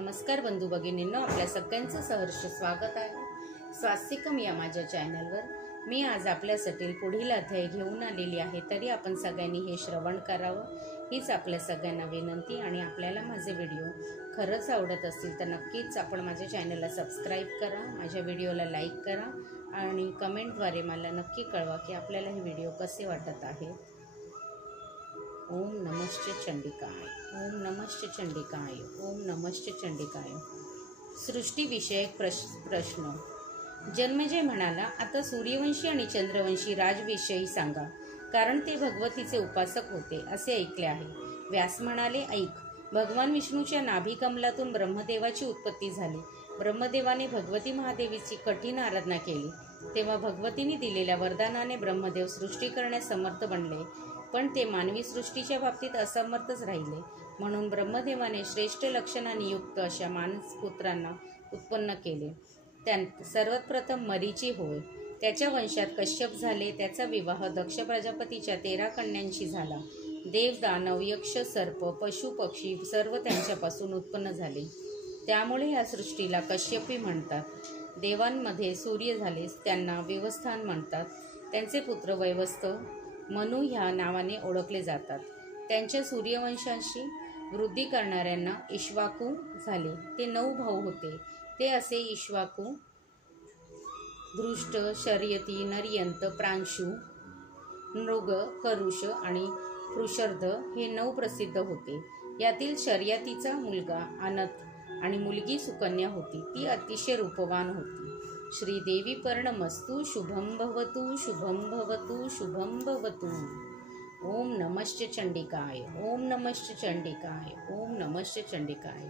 नमस्कार बंधू भगिनींनो, आपल्या सगळ्यांचं सहर्ष स्वागत आहे स्वास्तिकम या माझ्या चॅनलवर। मी आज आपल्यासाठी पुढील अध्याय घेऊन आलेली आहे, तरी आपण सगळ्यांनी हे श्रवण करावं हीच आपल्या सगळ्यांना विनंती। आणि आपल्याला माझे व्हिडिओ खरंच आवडत असतील तर नक्कीच आपण माझ्या चॅनलला सबस्क्राईब करा, माझ्या व्हिडिओला लाईक करा आणि कमेंटद्वारे मला नक्की कळवा की आपल्याला हे व्हिडिओ कसे वाटत आहे। ओम नमश्च चंडिकाय, ओम नमश्च चंडिकाय, ओम नमश्च चंडिकाय। सृष्टीविषयक प्रश्न। जन्मेजय म्हणाला, आता सूर्यवंशी आणि चंद्रवंशी राजविषयी सांगा, कारण ते भगवतीचे उपासक होते असे ऐकले आहे। व्यास म्हणाले, ऐक, भगवान विष्णूच्या नाभी कमलातून ब्रह्मदेवाची उत्पत्ती झाली। ब्रह्मदेवाने भगवती महादेवीची कठीण आराधना केली, तेव्हा भगवतीने दिलेल्या वरदानाने ब्रह्मदेव सृष्टी करण्यास समर्थ बनले, पण ते मानवी सृष्टीच्या बाबतीत असमर्थच राहिले। म्हणून ब्रह्मदेवाने श्रेष्ठ लक्षणांनी युक्त अशा मानसपुत्रांना उत्पन्न केले। त्यात सर्वात प्रथम मरीची होय। त्याच्या वंशात कश्यप झाले। त्याचा विवाह दक्ष प्रजापतीच्या 13 कन्यांशी झाला। देव, दानव, यक्ष, सर्प, पशु, पक्षी सर्व त्यांच्यापासून उत्पन्न झाले। त्यामुळे या सृष्टीला कश्यपी म्हणतात। देवांमध्ये सूर्य झाले, त्यांना विवस्थान म्हणतात। त्यांचे पुत्र वैवस्त, मनु ह्या नावाने ओळखले जातात। त्यांच्या सूर्यवंशांशी वृद्धी करणाऱ्यांना इक्ष्वाकू झाले। ते 9 भाऊ होते। ते असे इक्ष्वाकू, धृष्ट, शर्यती, नर्यंत, प्रांशु, नृग, करुष आणि पृषर्ध हे 9 प्रसिद्ध होते। यातील शर्यतीचा मुलगा अनत आणि मुलगी सुकन्या होती। ती अतिशय रूपवान होती। श्रीदेवी पर्णमस्तु, शुभं भवतु, शुभं भवतु, शुभं भवतु। ओम नमश्च चंडिकाय, ओम नमश्च चंडिकाय, ओम नमश्च चंडिकाय।